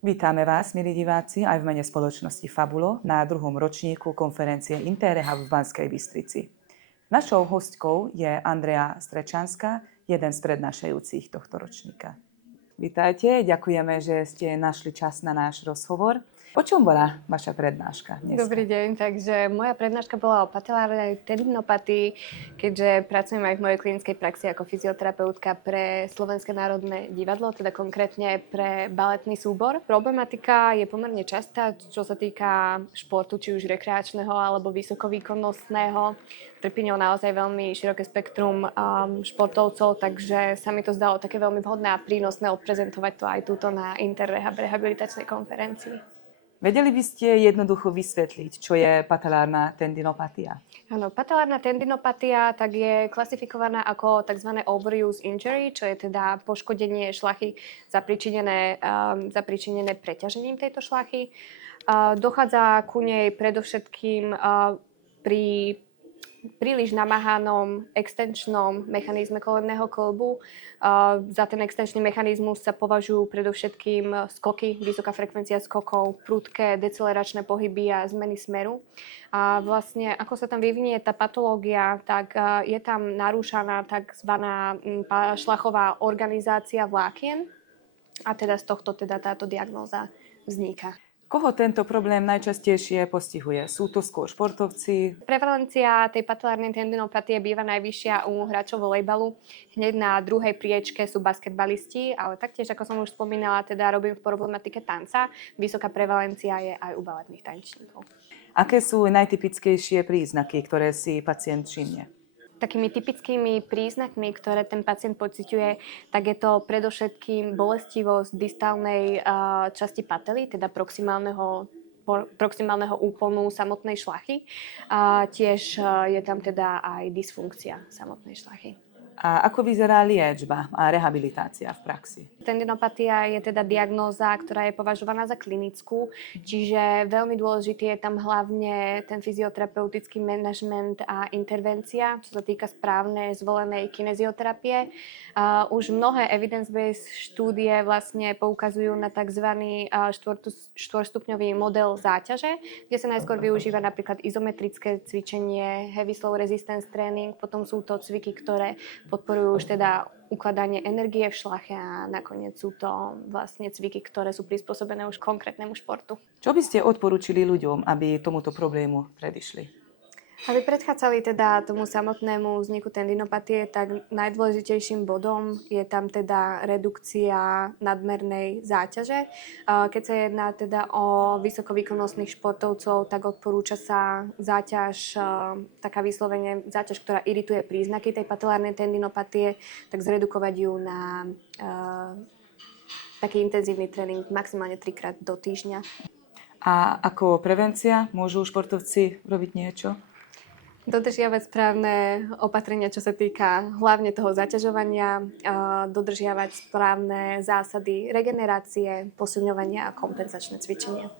Vítame vás, milí diváci, aj v mene spoločnosti Fabulo na druhom ročníku konferencie Interrehab v Banskej Bystrici. Našou hostkou je Andrea Strečanská, jeden z prednášajúcich tohto ročníka. Vítajte, ďakujeme, že ste našli čas na náš rozhovor. O čom bola vaša prednáška dneska? Dobrý deň, takže moja prednáška bola o patelárnej tendinopatii, keďže pracujem aj v mojej klinickej praxi ako fyzioterapeutka pre Slovenské národné divadlo, teda konkrétne pre baletný súbor. Problematika je pomerne častá, čo sa týka športu, či už rekreačného alebo vysokovýkonnostného. Trpí ňou naozaj veľmi široké spektrum športovcov, takže sa mi to zdalo také veľmi vhodné a prínosné odprezentovať to aj túto na Interrehab rehabilitačnej konferencii. Vedeli by ste jednoducho vysvetliť, čo je patelárna tendinopatia? Áno, patelárna tendinopatia tak je klasifikovaná ako tzv. Overuse injury, čo je teda poškodenie šlachy zapričinené preťažením tejto šlachy. Dochádza ku nej predovšetkým pri príliš namáhanom extenčnom mechanizme kolenného kĺbu. Za ten extenčný mechanizmus sa považujú predovšetkým skoky, vysoká frekvencia skokov, prudké deceleračné pohyby a zmeny smeru. A vlastne, ako sa tam vyvinie tá patológia, tak je tam narúšaná tzv. Šlachová organizácia vlákien a teda z tohto táto diagnóza vzniká. Koho tento problém najčastejšie postihuje? Sú to skôr športovci? Prevalencia tej patelárnej tendinopatie býva najvyššia u hráčov volejbalu. Hneď na druhej priečke sú basketbalisti, ale taktiež, ako som už spomínala, teda robím v problematike tanca. Vysoká prevalencia je aj u baletných tanečníkov. Aké sú najtypickejšie príznaky, ktoré si pacient všimne? Takými typickými príznakmi, ktoré ten pacient pociťuje, tak je to predovšetkým bolestivosť distálnej časti pately, teda proximálneho úponu samotnej šlachy. Tiež je tam teda aj dysfunkcia samotnej šlachy. A ako vyzerá liečba a rehabilitácia v praxi? Tendinopatia je teda diagnóza, ktorá je považovaná za klinickú, čiže veľmi dôležitý je tam hlavne ten fyzioterapeutický manažment a intervencia, čo sa týka správnej zvolenej kinezioterapie. Už mnohé evidence-based štúdie vlastne poukazujú na tzv. Štvorstupňový model záťaže, kde sa najskôr využíva napríklad izometrické cvičenie, heavy slow resistance training, potom sú to cviky, ktoré podporujú už teda ukladanie energie v šlache a nakoniec sú to vlastne cviky, ktoré sú prispôsobené už konkrétnemu športu. Čo by ste odporúčili ľuďom, aby tomuto problému predišli? Aby predchádzali teda tomu samotnému vzniku tendinopatie, tak najdôležitejším bodom je tam teda redukcia nadmernej záťaže. Keď sa jedná teda o vysokovýkonnostných športovcov, tak odporúča sa záťaž, taká vyslovene záťaž, ktorá irituje príznaky tej patelárnej tendinopatie, tak zredukovať ju na taký intenzívny tréning maximálne 3-krát do týždňa. A ako prevencia môžu športovci robiť niečo? Dodržiavať správne opatrenia, čo sa týka hlavne toho zaťažovania, dodržiavať správne zásady regenerácie, posilňovania a kompenzačné cvičenia.